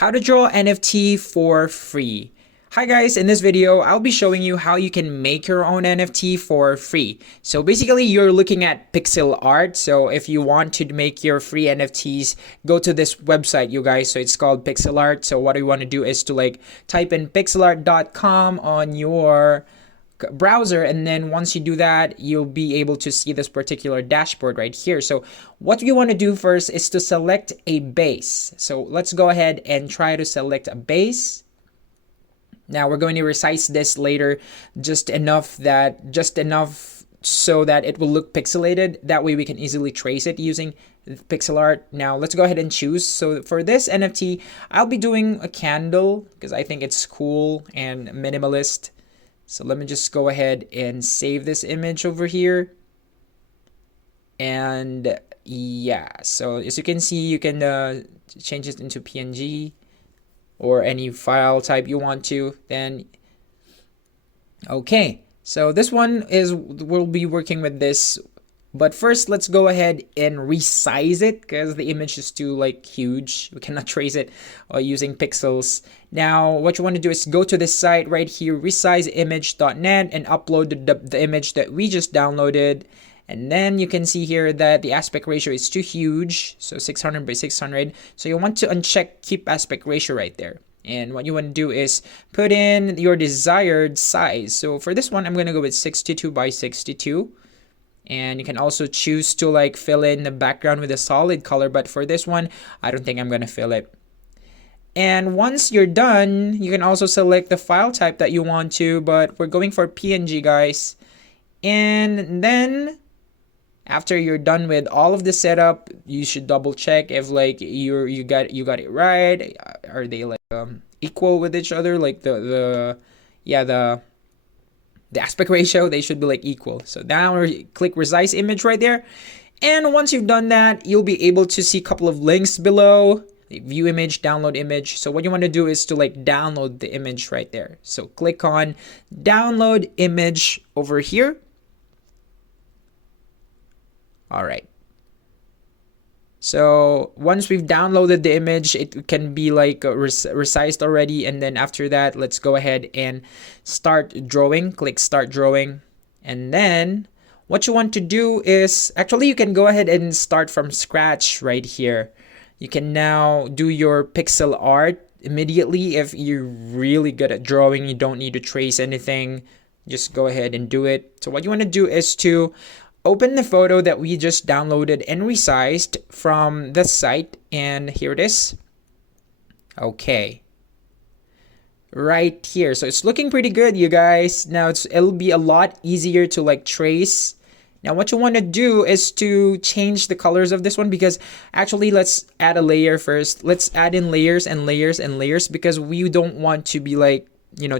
How to draw NFT for free. Hi guys, in this video, I'll be showing you how you can make your own NFT for free. So basically, you're looking at pixel art. So if you want to make your free NFTs, go to this website, you guys. So it's called Pixel Art. So what you want to do is to type in pixelart.com on your browser, and then once you do that, you'll be able to see this particular dashboard right here. So what you want to do first is to select a base. So let's go ahead and try to select a base. Now we're going to resize this later just enough so that it will look pixelated. That way we can easily trace it using pixel art. Now let's go ahead and choose. So for this NFT, I'll be doing a candle because I think it's cool and minimalist. So let me just go ahead and save this image over here. And yeah, so as you can see, you can change it into PNG or any file type you want to. Then, okay, so this one we'll be working with this. But first, let's go ahead and resize it because the image is too huge. We cannot trace it using pixels. Now, what you want to do is go to this site right here, resizingimage.net, and upload the image that we just downloaded. And then you can see here that the aspect ratio is too huge, so 600 by 600. So you want to uncheck keep aspect ratio right there. And what you want to do is put in your desired size. So for this one, I'm going to go with 62 by 62. And you can also choose to fill in the background with a solid color. But for this one, I don't think I'm going to fill it. And once you're done, you can also select the file type that you want to. But we're going for PNG, guys. And then after you're done with all of the setup, you should double check if you got it right. Are they equal with each other? The aspect ratio, they should be equal. So now click resize image right there. And once you've done that, you'll be able to see a couple of links below. View image, download image. So what you want to do is to download the image right there. So click on download image over here. All right. So once we've downloaded the image, it can be resized already. And then after that, let's go ahead and start drawing. Click start drawing. And then what you want to do is, actually you can go ahead and start from scratch right here. You can now do your pixel art immediately. If you're really good at drawing, you don't need to trace anything. Just go ahead and do it. So what you want to do is to open the photo that we just downloaded and resized from the site, and here it is. Okay, right here. So it's looking pretty good, you guys. Now it'll be a lot easier to trace. Now what you want to do is to change the colors of this one, because actually let's add a layer first. Let's add in layers and layers and layers, because we don't want to be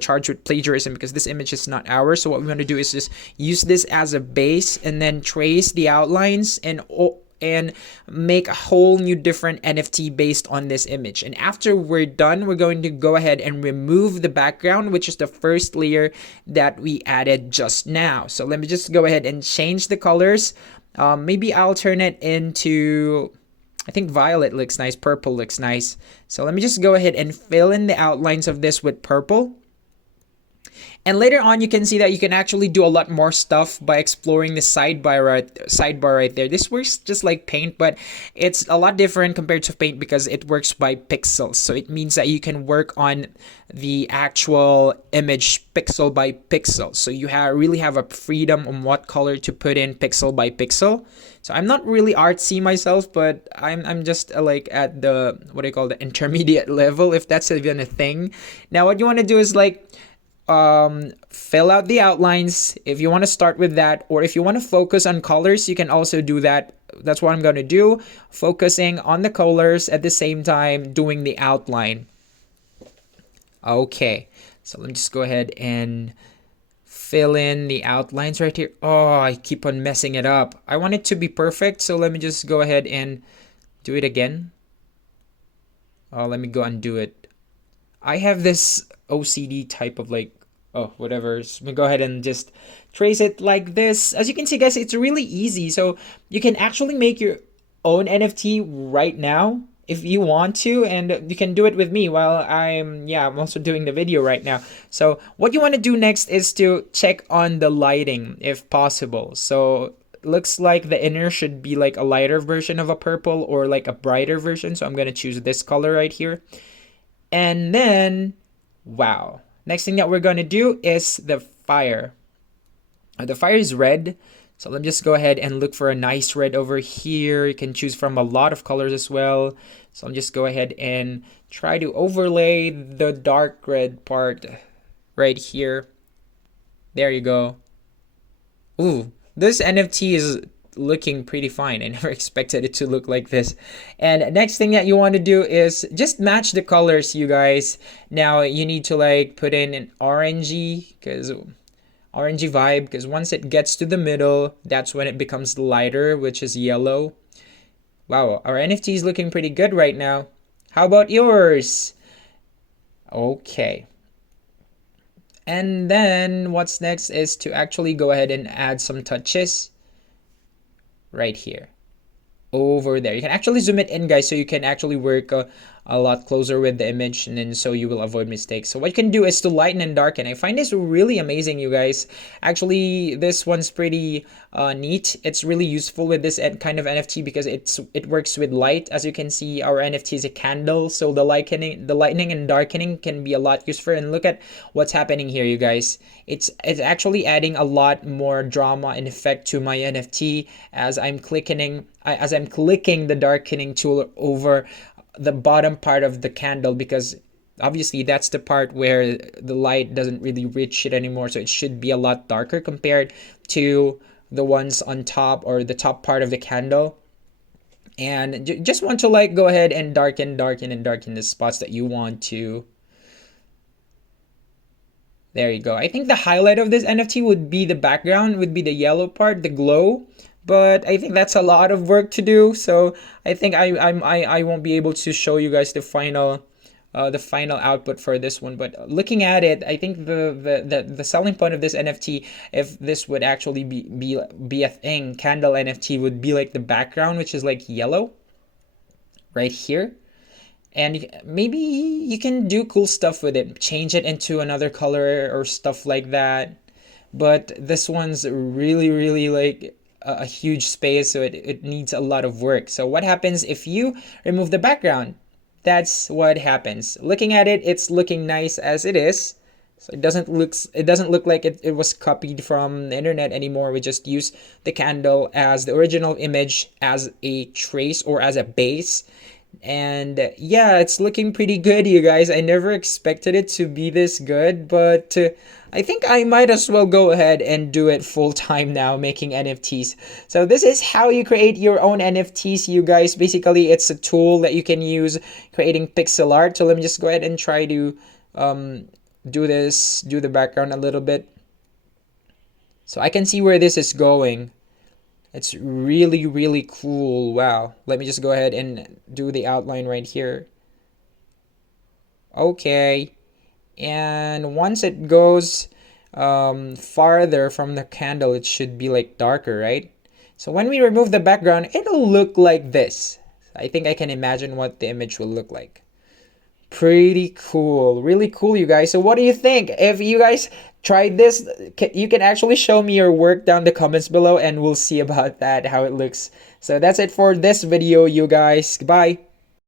charged with plagiarism, because this image is not ours. So what we want to do is just use this as a base and then trace the outlines and make a whole new different NFT based on this image. And after we're done, we're going to go ahead and remove the background, which is the first layer that we added just now. So let me just go ahead and change the colors. Maybe I'll turn it into, I think violet looks nice, purple looks nice. So let me just go ahead and fill in the outlines of this with purple. And later on, you can see that you can actually do a lot more stuff by exploring the sidebar right there. This works just like Paint, but it's a lot different compared to Paint because it works by pixels. So it means that you can work on the actual image pixel by pixel. So you really have a freedom on what color to put in pixel by pixel. So I'm not really artsy myself, but I'm just at the, what do you call, the intermediate level, if that's even a thing. Now what you want to do is fill out the outlines if you want to start with that, or if you want to focus on colors, you can also do that. That's what I'm going to do, focusing on the colors at the same time doing the outline. Okay, so let me just go ahead and fill in the outlines right here. Oh, I keep on messing it up. I want it to be perfect, so let me just go ahead and do it again. Oh, let me go undo it. I have this OCD type of whatever. So we go ahead and just trace it like this. As you can see, guys, it's really easy. So you can actually make your own NFT right now if you want to, and you can do it with me while I'm also doing the video right now. So what you want to do next is to check on the lighting if possible. So looks like the inner should be like a lighter version of a purple or like a brighter version. So I'm going to choose this color right here. And then, wow. Next thing that we're going to do is the fire. The fire is red. So let me just go ahead and look for a nice red over here. You can choose from a lot of colors as well. So I'll just go ahead and try to overlay the dark red part right here. There you go. Ooh, this NFT is looking pretty fine. I never expected it to look like this. And next thing that you want to do is just match the colors, you guys. Now you need to like put in an orangey vibe, because once it gets to the middle, that's when it becomes lighter, which is yellow. Wow, our NFT is looking pretty good right now. How about yours? Okay. And then what's next is to actually go ahead and add some touches right here over there. You can actually zoom it in, guys, so you can actually work a lot closer with the image, and then so you will avoid mistakes. So what you can do is to lighten and darken. I find this really amazing, you guys. Actually, this one's pretty neat. It's really useful with this kind of NFT because it works with light. As you can see, our NFT is a candle, so the lightening and darkening can be a lot useful. And look at what's happening here, you guys. It's actually adding a lot more drama and effect to my NFT as I'm clicking the darkening tool over the bottom part of the candle, because obviously that's the part where the light doesn't really reach it anymore, so it should be a lot darker compared to the ones on top or the top part of the candle. And just want to like go ahead and darken the spots that you want to. There you go. I think the highlight of this NFT would be the background, would be the yellow part, the glow. But I think that's a lot of work to do, so I think I won't be able to show you guys the final output for this one. But looking at it, I think the selling point of this NFT, if this would actually be a thing, candle NFT, would be like the background, which is like yellow right here. And maybe you can do cool stuff with it, change it into another color or stuff like that. But this one's really like a huge space, so it needs a lot of work. So what happens if you remove the background? That's what happens. Looking at it, it's looking nice as it is. So it doesn't look like it was copied from the internet anymore. We just use the candle as the original image as a trace or as a base. And yeah, it's looking pretty good, you guys. I never expected it to be this good, but I think I might as well go ahead and do it full time now, making NFTs. So this is how you create your own NFTs, you guys. Basically, it's a tool that you can use creating pixel art. So let me just go ahead and try to do the background a little bit, so I can see where this is going. It's really cool. Wow. Let me just go ahead and do the outline right here. Okay. And once it goes farther from the candle, it should be like darker, right? So when we remove the background, it'll look like this. I think I can imagine what the image will look like. Pretty cool. Really cool, you guys. So what do you think? If you guys tried this, you can actually show me your work down the comments below, and we'll see about that, how it looks. So that's it for this video, you guys. Bye.